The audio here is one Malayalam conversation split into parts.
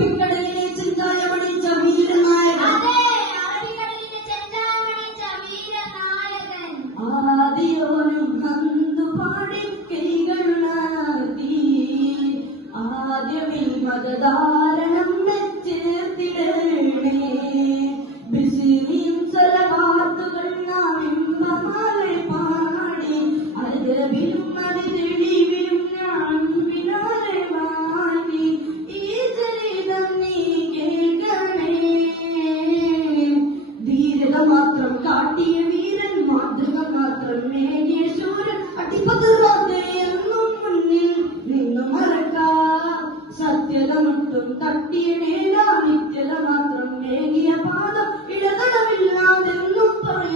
അറബിക്കടലിലെ ചെങ്കായ പണിച്ച വീരനായകൻ ആദ്യോനും കന്നു പാടി കൈകളുണർത്തി ആദ്യമിൽ മകതാ ജലമൊട്ടും തട്ടിയ മേലാവിത്യല മാത്രം മേകിയ പാദം ഇടതടമില്ലാതെന്നും പറയും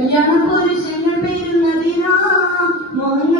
കല്യാണം പോലും ഞങ്ങൾ പേരുന്നതിനാ മോഹങ്ങൾ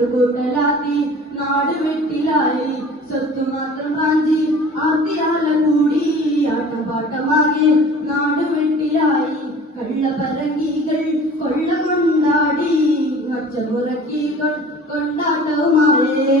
തൃപൂട്ടലാത്തി നാട് വെട്ടിലായി സ്വത്ത് മാത്രം പാഞ്ചി ആർത്തിയാല കൂടി ആട്ടം പാട്ടമാകെ നാട് വെട്ടിലായി കള്ളപ്പറങ്കികൾ കൊള്ള കൊണ്ടാടി ഒച്ച മുറക്കി കൊണ്ടാട്ടവുമായേ